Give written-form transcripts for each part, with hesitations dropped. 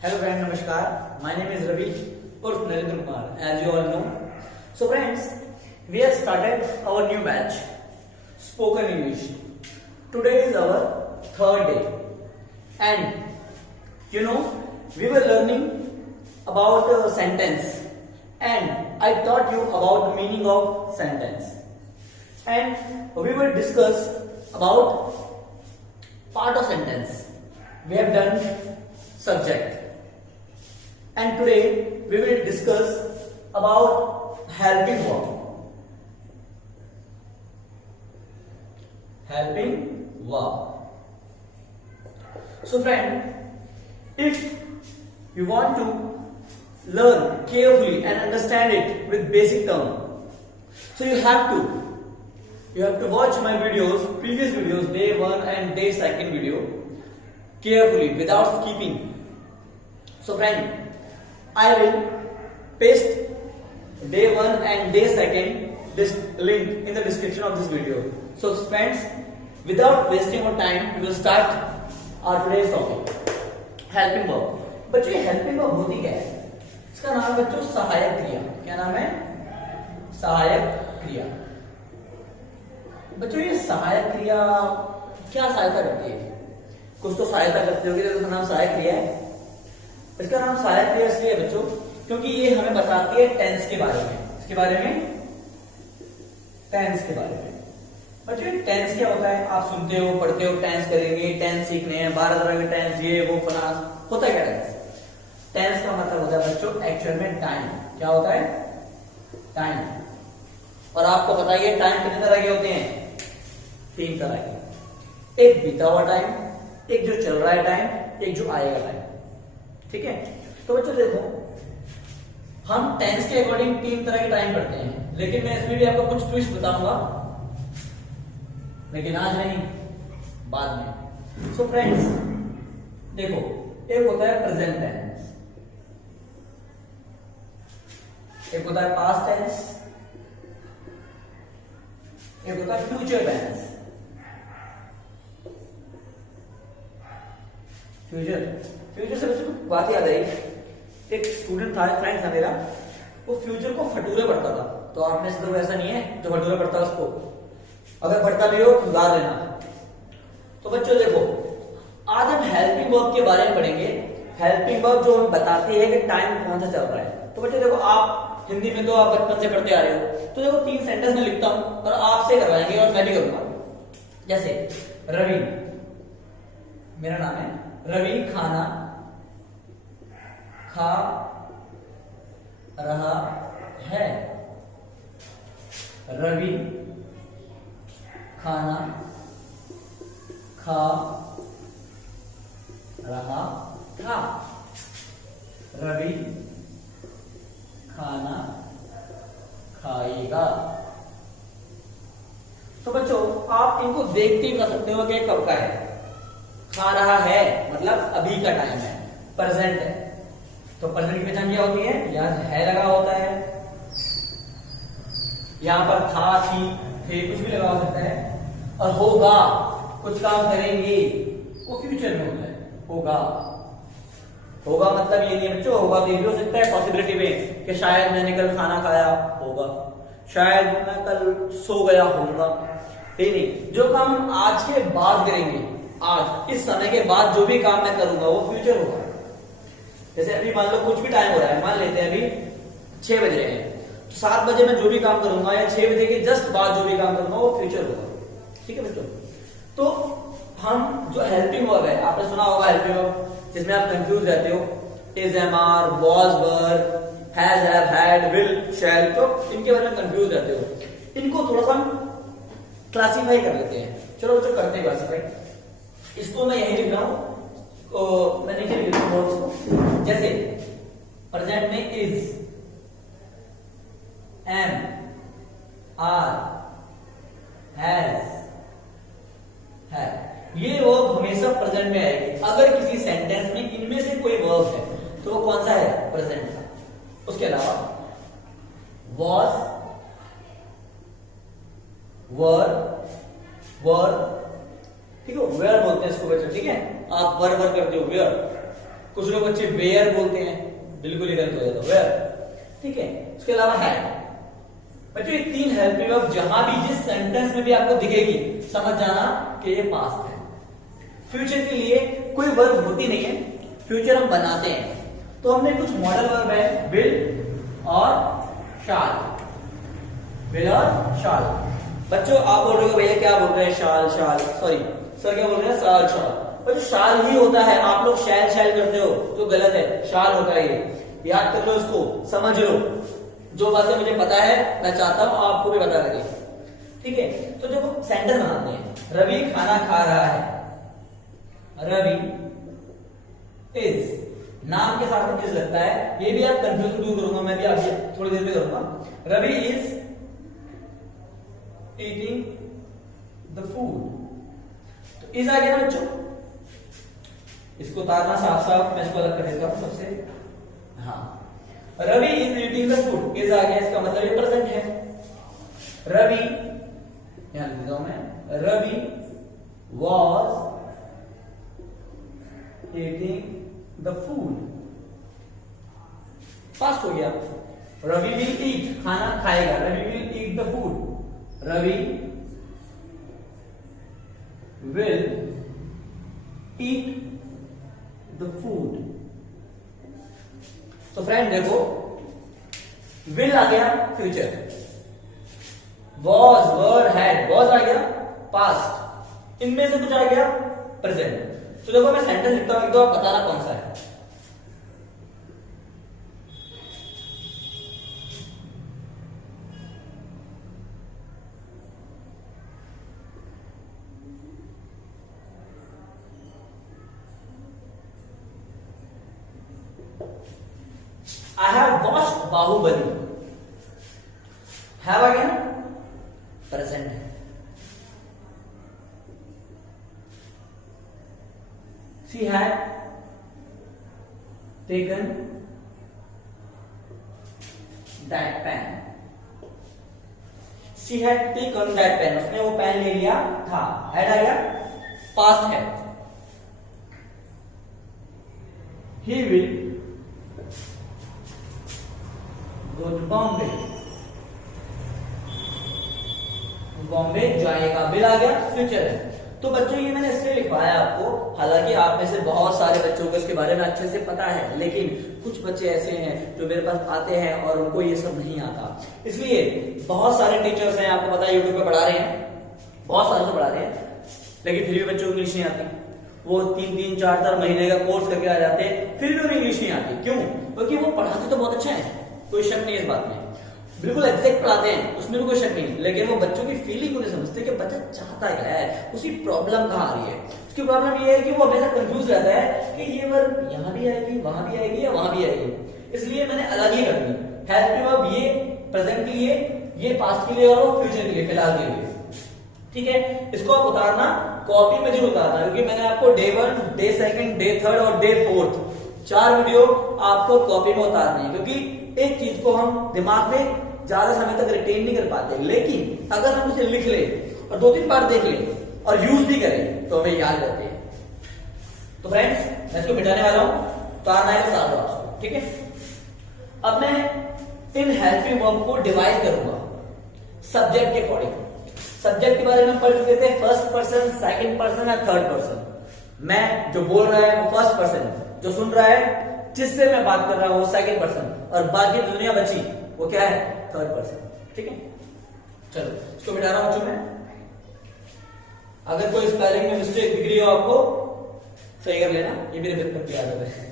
Hello friend, Namaskar. My name is Ravi Urf Narendra Kumar, as you all know. So friends, we have started our new batch, Spoken English. Today is our third day, and we were learning about a sentence, and I taught you about the meaning of sentence, and we will discuss about part of sentence. We have done subject. And today we will discuss about helping verb. Helping verb. So friend, if you want to learn carefully and understand it with basic term, so you have to watch my videos, previous videos, day 1 and day 2 video carefully without skipping. So friend, I will paste day 1 and day 2 this link in the description of this video. So friends, without wasting more time, we will start our today's topic, helping verb. बच्चों ये helping verb होती क्या है? इसका नाम है बच्चों सहायक क्रिया. क्या नाम है? सहायक क्रिया. बच्चों ये सहायक क्रिया क्या सहायता करती है? कुछ तो सहायता करती होगी, तो इसका नाम सहायक क्रिया है. इसका नाम सहायक क्रिया इसलिए है बच्चों क्योंकि ये हमें बताती है टेंस के बारे में. इसके बारे में, टेंस के बारे में. बच्चों टेंस क्या होता है? आप सुनते हो, पढ़ते हो, टेंस करेंगे, टेंस सीखने हैं, 12 तरह के टेंस, ये वो फलाना. होता है क्या टेंस? टेंस का मतलब होता है बच्चों एक्चुअल में टाइम. क्या होता है? टाइम. और आपको पता ही है टाइम कितने तरह के होते हैं? 3 तरह के. एक बीता हुआ टाइम, एक जो चल रहा है टाइम, एक जो आएगा टाइम. ठीक है. तो बच्चों देखो, हम टेंस के अकॉर्डिंग 3 तरह के टाइम पढ़ते हैं, लेकिन मैं इस वीडियो आपको कुछ ट्विस्ट बताऊंगा, लेकिन आज नहीं, बाद में. सो फ्रेंड्स देखो, एक होता है प्रेजेंट टेंस, एक होता है पास्ट टेंस, एक होता है फ्यूचर टेंस. फ्यूचर से बच्चों को बात याद आई. एक स्टूडेंट था, एक फ्रेंड था मेरा, वो फ्यूचर को फटूरे पढ़ता था. तो आप में से तो ऐसा नहीं है जो फटूरे पढ़ता है उसको, अगर पढ़ता भी हो तो सुधार लेना. तो बच्चों देखो, आज हम हेल्पिंग वर्ब के बारे में पढ़ेंगे. हेल्पिंग वर्ब जो हमें बताती है कि टाइम कौन सा चल रहा है. तो बच्चों देखो, आप हिंदी में तो आप बचपन से पढ़ते आ रहे हो, तो देखो 3 सेंटेंस में लिखता हूं और आपसे करवाएंगे और मैं भी करूंगा. जैसे रवि, मेरा नाम है रवि, खाना खा रहा है. रवि खाना खा रहा था. रवि खाना खाएगा. तो बच्चों आप इनको देखते ही बता सकते हो कि कब का है. खा रहा है मतलब अभी का टाइम है, प्रेजेंट है. तो प्रेजेंट की पहचान क्या होती है? यहां है लगा होता है, यहां पर था, थी, थे, कुछ भी लगा हो सकता है. और होगा, कुछ काम करेंगे, वो फ्यूचर में होता है. होगा, होगा मतलब ये नहीं बच्चों, होगा तो ये भी हो सकता है पॉसिबिलिटी में कि शायद मैंने कल खाना खाया, होगा. शायद मैं कल सो गया, होगा. नहीं, जो काम हम आज के बाद करेंगे, आज इस समय के बाद जो भी काम मैं करूंगा वो फ्यूचर होगा. जैसे अभी मान लो कुछ भी टाइम हो रहा है, मान लेते हैं अभी 6 बज रहे हैं, तो 7 बजे मैं जो भी काम करूंगा या 6 बजे के जस्ट बाद जो भी काम करूंगा वो फ्यूचर होगा. ठीक है बच्चों. तो हम जो हेल्पिंग वर्ब है, आपने सुना होगा हेल्पिंग वर्ब, जिसमें आप कंफ्यूज रहते हो, is, am, are, was, were, has, have, had, will, shall, तो इनके बारे में कंफ्यूज रहते हो. इनको थोड़ा सा हम क्लासीफाई कर लेते हैं. चलो बच्चों करते हैं क्लासीफाई. इसको मैं यही लिख रहा हूं, मैं नीचे लिख रहा हूं इसको. जैसे प्रेजेंट में इज, एम, आर, हैज, है. ये वर्ब हमेशा प्रेजेंट में आएगी. अगर किसी सेंटेंस में इनमें से कोई वर्ब है तो वो कौन सा है? प्रेजेंट का. उसके अलावा वॉज, वर, वर, ठीक है, वेयर बोलते हैं इसको बच्चों. ठीक है, आप वर करते हो, वेयर. कुछ लोग बच्चे वेयर बोलते हैं, बिल्कुल ही गलत हो जाता है वेयर, ठीक है। उसके अलावा हैड। बच्चों ये 3 हेल्पिंग वर्ब जहां भी जिस सेंटेंस में भी आपको दिखेगी समझ जाना कि ये पास्ट है। फ्यूचर के लिए कोई वर्ब होती नहीं है, फ्यूचर हम बनाते हैं। तो हमने कुछ मॉडल वर्ब है विल और शाल, विल और शाल। बच्चों आप बोल रहे हो भैया क्या बोल रहे हैं, शाल शाल, सॉरी सर क्या बोल रहे हैं, शाल शाल। बच्चों शाल ही होता है, आप लोग शैल शैल करते हो जो गलत है, शाल होता है ये, याद कर लो इसको, समझ लो। जो बातें मुझे पता है मैं चाहता हूं आपको भी पता लगे, ठीक है। तो जब हम सेंटेंस बनाते हैं, रवि खाना खा रहा है, रवि इज, नाम के साथ में इज लगता है, ये भी आप कंफ्यूजन दूर करूंगा, मैं भी आपसे थोड़ी देर में करूंगा। Ravi is eating the food, तो इज आ गया ना बच्चों, इसको उतारना साफ साफ, मैं इसको अलग कर देता हूं सबसे। हाँ, Ravi is eating the food, is आ गया, इसका मतलब ये प्रेजेंट है। रवि, यहां लिख देता हूं मैं, Ravi was eating the food, past हो गया। रवि विल ईट, खाना खाएगा, Ravi will eat the food, Ravi will eat the food. तो फ्रेंड देखो, विल आ गया future, was were had, was आ गया पास्ट, इनमें से कुछ आ गया प्रेजेंट। तो देखो मैं सेंटेंस लिखता हूं, एक तो आप बताना कौन सा है। I have watched Bahubali. Have again present है। She had taken that pen. She had taken that pen. उसने वो पेन ले लिया था। Had आ गया पास्ट है। He will go to Bombay. Bombay जाएगा, बिल आ गया फ्यूचर है। तो बच्चों ये मैंने इसलिए लिखवाया आपको, हालांकि आप में से बहुत सारे बच्चों को इसके बारे में अच्छे से पता है, लेकिन कुछ बच्चे ऐसे हैं जो मेरे पास आते हैं और उनको ये सब नहीं आता। इसलिए बहुत सारे टीचर्स हैं, आपको पता है यूट्यूब पे पढ़ा रहे हैं, बहुत सालों से पढ़ा रहे हैं, लेकिन फिर भी बच्चों को इंग्लिश नहीं आती। वो 3-3, 4-4 महीने का कोर्स करके आ जाते हैं, फिर भी उन्हें इंग्लिश नहीं आती। क्यों? क्योंकि वो पढ़ाते तो बहुत अच्छा है, कोई शक नहीं है इस बात में, बिल्कुल एग्जैक्ट पढ़ाते हैं, उसमें भी कोई शक नहीं, लेकिन वो बच्चों की फीलिंग को नहीं समझते कि बच्चा चाहता क्या है, उसकी प्रॉब्लम कहाँ आ रही है। उसकी प्रॉब्लम ये है कि वो हमेशा कंफ्यूज रहता है कि ये वर्ब यहाँ भी आएगी, वहां भी आएगी या वहां भी आएगी। इसलिए मैंने अलग ही कर दी, हेल्प यू वर्ब ये प्रेजेंट के लिए, ये पास्ट के लिए और फ्यूचर के लिए, फिलहाल के लिए, ठीक है। इसको आप उतारना, कॉपी में जरूर उतारना, क्योंकि मैंने आपको डे 1, डे 2, डे 3 और डे 4 4 वीडियो आपको कॉपी में उतारनी है, क्योंकि एक चीज को हम दिमाग में ज्यादा समय तक रिटेन नहीं कर पाते, लेकिन अगर हम उसे लिख ले और 2-3 बार देख ले और यूज भी करें तो हमें याद रहते हैं। तो फ्रेंड्स मैं इसको मिटाने वाला हूं, तो आना है बता दो आपको, ठीक है। अब मैं इन हेल्पिंग वर्ब को डिवाइड करूंगा सब्जेक्ट के अकॉर्डिंग। सब्जेक्ट के बारे में पढ़ चुके थे, फर्स्ट पर्सन, सेकंड पर्सन और थर्ड पर्सन। मैं जो बोल रहा है वो फर्स्ट पर्सन, जो सुन रहा है, जिससे मैं बात कर रहा हूं वो सेकंड पर्सन, और बाकी दुनिया बची वो क्या है, थर्ड पर्सन, ठीक है। चलो इसको मिटा रहा हूं बच्चों मैं। अगर कोई स्पेलिंग में मिस्टेक दिख रही हो आपको, सही कर लेना, ये मेरे पेपर की आदत है।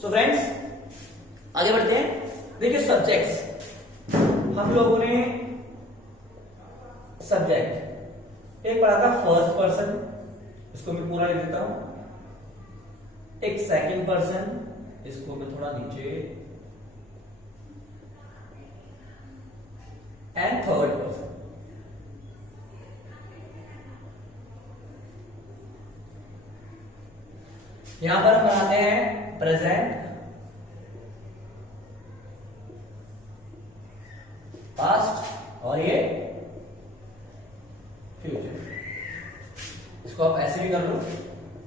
सो फ्रेंड्स आगे बढ़ते हैं। देखिए सब्जेक्ट्स, हम लोगों ने सब्जेक्ट एक पढ़ा था फर्स्ट पर्सन, इसको मैं पूरा लिख देता हूं, एक सेकंड पर्सन, इसको मैं थोड़ा नीचे, एंड थर्ड पर्सन। यहां पर हम बनाते हैं प्रेजेंट, पास्ट और ये फ्यूचर। इसको आप ऐसे भी कर लो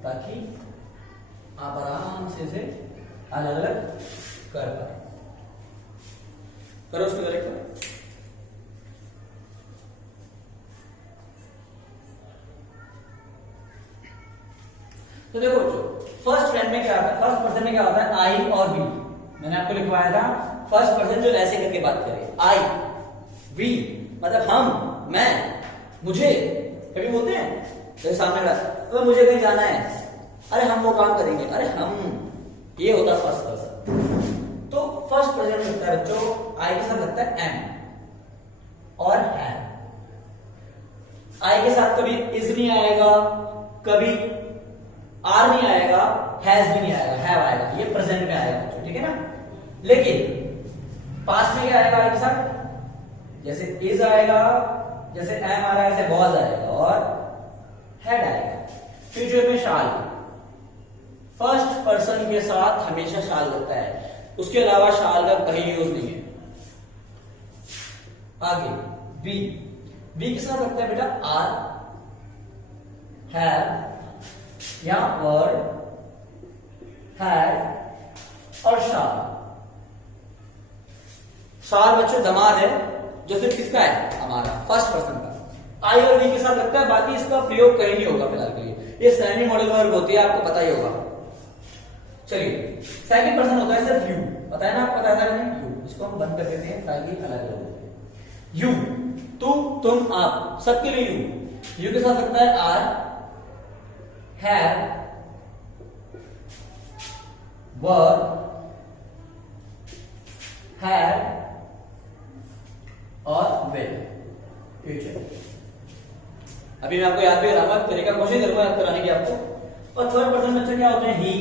ताकि आप आराम से इसे अलग अलग कर पाए। करो उसको डायरेक्ट करो। तो देखो बच्चों, फर्स्ट फ्रेंड में क्या होता है, फर्स्ट पर्सन में क्या होता है, आई और वी। मैंने आपको लिखवाया था फर्स्ट पर्सन जो ऐसे करके बात करे, आई वी मतलब हम, मैं, मुझे। कभी बोलते हैं जैसे सामने का तो मुझे कहीं जाना है, अरे हम वो काम करेंगे, अरे हम, ये होता है फर्स्ट पर्सन। तो फर्स्ट पर्सन में लगता है बच्चों, आई के साथ लगता है एम और हैव। आई के साथ कभी इज नहीं आएगा, कभी आर नहीं आएगा, हैज भी नहीं आएगा, हैव आएगा। ये प्रेजेंट में आएगा बच्चों, ठीक है ना। लेकिन पास्ट में क्या आएगा आई के साथ, जैसे इज आएगा, जैसे एम आ रहा है, ऐसे वॉज आएगा और हैड आएगा। फ्यूचर में शाल, फर्स्ट पर्सन के साथ हमेशा शाल लगता है, उसके अलावा शाल का कहीं यूज नहीं है। आगे बी, बी के साथ लगता है बेटा आर, हैव या और हैड और शाल। शाल बच्चों दमाद है जो सिर्फ किसका है, हमारा फर्स्ट पर्सन का। आई और वी के साथ लगता है, बाकी इसका प्रयोग कहीं नहीं होगा फिलहाल के लिए। ये सेमी मॉडल वर्ब होती है, आपको पता ही होगा। चलिए सेकंड पर्सन होता है सिर्फ यू, पता है ना आपको, पता है ना यू। इसको हम बंद कर देते हैं ताकि अलग अलग हो। यू, तू, तुम, आप, सबके लिए यू। यू के साथ लगता है आर, have, were, had और will, future। अभी मैं आपको याद भी कराऊंगा, तरीका कोशिश करूंगा याद कराने की आपको। और थर्ड पर्सन बच्चे क्या होते हैं, ही,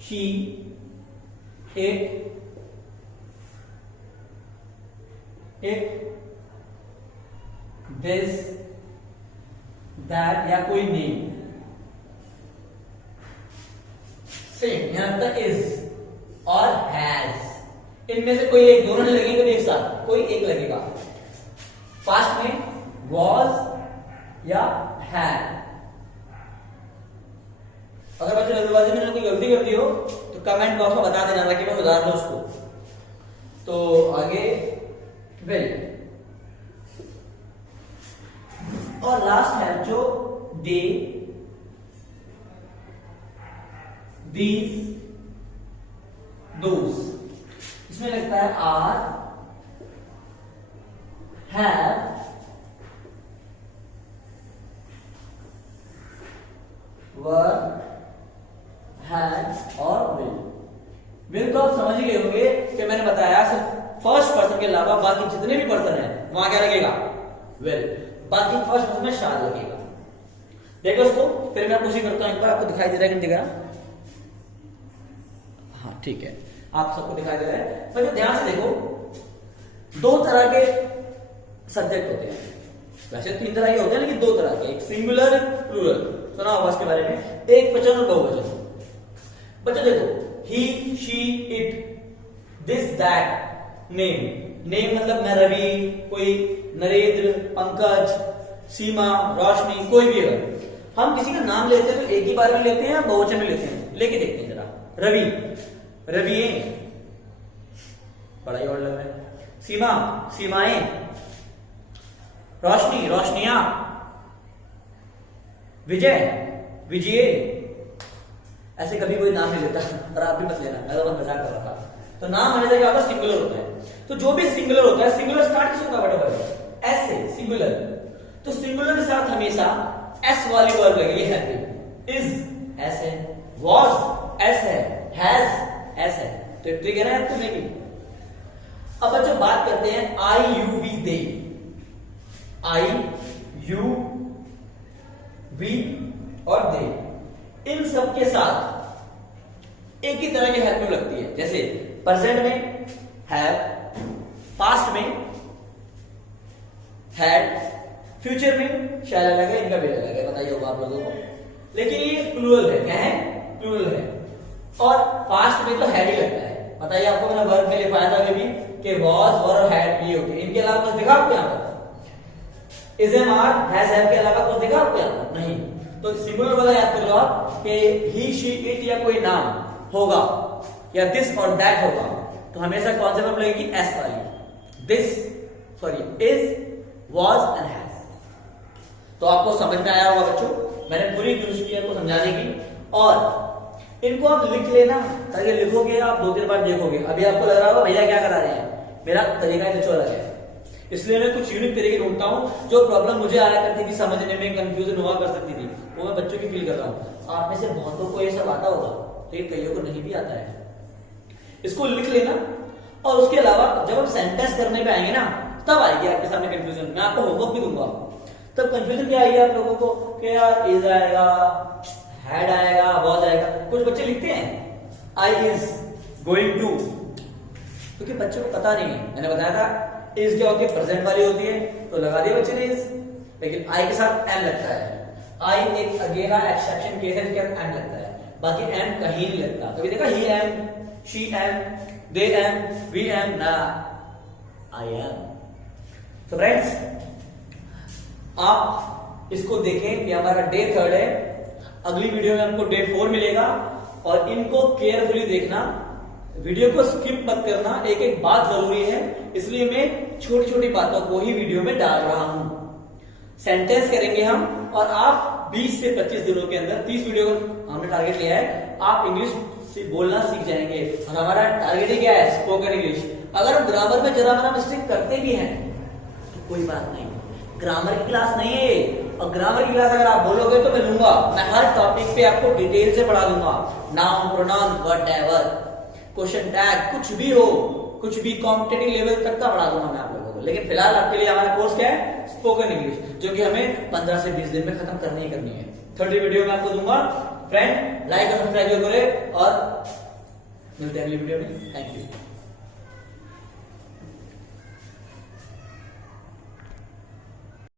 शी, इट, दिस, दैट या कोई नेम। सेम यहां तक इज और हैज, इनमें से कोई एक, दोनों नहीं लगेंगे एक साथ, कोई एक लगेगा। पास्ट में वॉज या हैड। अगर बच्चे जल्दबाजी में कोई गलती कर दी हो तो कमेंट बॉक्स में बता देना ताकि मैं सुधार दूं उसको। तो आगे विल और लास्ट है जो दे, दीज, दोज। इसमें लगता है आर, हैव, वर, हैड और विल। विल तो आप समझ ही गए होंगे कि मैंने बताया सिर्फ फर्स्ट पर्सन के अलावा बाकी जितने भी पर्सन है वहां क्या लगेगा, विल। बाकी फर्स्ट पर्सन में शाल लगेगा। देखो उसको, फिर मैं कोशिश करता हूं एक बार। आपको दिखाई दे रहा है कि नहीं दिख रहा? हाँ ठीक है, आप सबको दिखाई दे रहा है। पर ध्यान से देखो, दो तरह के सब्जेक्ट होते हैं। वैसे तीन तरह के होते हैं लेकिन दो तरह के, एक सिंगुलर, एक प्लूरल। सुना होगा इसके बारे में, एक वचन और बहुवचन। बच्चों देखो, he, she, it, this, that, name. Name मतलब मैं, रवि, कोई नरेंद्र, पंकज, सीमा, रोशनी, कोई भी। अगर हम किसी का नाम लेते हैं तो एक ही बार में लेते हैं या बहुवचन में लेते हैं? लेके देखते हैं जरा। रवि, रवि, बड़ा ही और लग रहा है। सीमा, सीमाएं। रोशनी, रोशनियां। विजय, विजय। ऐसे कभी कोई नाम नहीं लेता, और आप भी मत लेना, मैं तो बस मजाक कर रहा था। तो नाम हमेशा क्या होता है, सिंगुलर होता है। तो जो भी सिंगुलर होता है, सिंगुलर स्टार्ट किस होता है बड़े, एस से, सिंगुलर। तो सिंगुलर के साथ हमेशा एस वाली वर्ब लगेगी, है। इज एस है, वॉज एस है, हैज एस है। तो ट्रिक है ना तुम्हें भी। अब बच्चों बात करते हैं I, you, we, they. I, you, we और दे, इन सब के साथ एक ही तरह की हेल्प लगती है। जैसे प्रेजेंट में हैव, पास्ट में हैड, फ्यूचर में शैल अलग है, इनका भी अलग है, बताइए होगा आप लोगों को। लेकिन ये प्लूरल है, क्या है, प्लूरल है। और पास्ट में तो हैड ही लगता है। बताइए आपको, मैंने वर्ब में लिखवाया था अभी भी, कि was, were और had ये होते हैं। इनके अलावा कुछ दिखा आपको यहाँ पर? is, am, are, has, have के अलावा कुछ दिखा आपको यहाँ पर? नहीं। तो सिंगुलर वाला याद कर लो आप कि he, she, it या कोई नाम होगा या this और that होगा, तो हमेशा कौन से वर्ब लगेगी? s वाली। this is, was and has। तो आपको समझ में आया होगा बच्चों, मैंने पूरी कोशिश की आपको समझाने की। और इनको आप लिख लेना, ताकि लिखोगे आप 2-3 बार देखोगे। अभी आपको लग रहा होगा भैया क्या करा रहे हैं, मेरा तरीका कुछ अलग है, इसलिए मैं कुछ यूनिक तरीके ढूंढता हूं। जो प्रॉब्लम मुझे आया करती थी समझने में, कंफ्यूजन हुआ कर सकती थी, वो मैं बच्चों की फील कर रहा हूं। आप में से बहुतों को ये सब आता होगा, लेकिन कईयों को नहीं भी आता है। इसको लिख लेना, और उसके अलावा जब आप सेंटेंस करने पे आएंगे ना, तब आएगी आपके सामने कंफ्यूजन। मैं आपको होमवर्क भी दूंगा, तब कंफ्यूजन क्या आएगी आप लोगों को कि यार इज आएगा, हैड आएगा, वाज आएगा। कुछ बच्चे लिखते हैं आई इज गोइंग टू, क्योंकि बच्चों को पता नहीं है। मैंने बताया था इज क्या होती है, प्रेजेंट वाली होती है, तो लगा दिया बच्चे ने इज, लेकिन आई के साथ एम लगता है। आई एक अकेला एक्सेप्शन केस है जिसके साथ एम लगता है, बाकी एम कहीं नहीं लगता। कभी देखा he am, she am, they am, we am, ना, आई एम। तो फ्रेंड्स आप इसको देखें कि हमारा डे 3 है। अगली वीडियो में हमको डे 4 मिलेगा, और इनको केयरफुली देखना, वीडियो को स्किप मत करना। एक एक बात जरूरी है, इसलिए मैं छोटी छोटी बातों को ही वीडियो में डाल रहा हूं। सेंटेंस करेंगे हम, और आप 20 से 25 दिनों के अंदर 30 वीडियो को हमने टारगेट लिया है, आप इंग्लिश बोलना सीख जाएंगे। और हमारा टारगेट ही क्या है? Spoken English. अगर हम ग्रामर में जरा मरा मिस्टेक करते भी हैं तो कोई बात नहीं, ग्रामर की क्लास नहीं है। और ग्रामर की क्लास अगर आप बोलोगे तो मैं लूंगा, मैं हर टॉपिक पे आपको डिटेल से पढ़ा दूंगा। Noun, pronoun, whatever, question tag, कुछ भी हो, कुछ भी कॉम्पिटिटिव लेवल तक का पढ़ा दूंगा मैं आप लोगों को। लेकिन फिलहाल आपके लिए हमारा कोर्स क्या है? स्पोकन इंग्लिश, जो कि हमें 15 से 20 दिन में खत्म करनी ही करनी है। 30 वीडियो में आपको दूंगा। फ्रेंड लाइक और सब्सक्राइब करें, और मिलते हैं अगली वीडियो में। Thank you.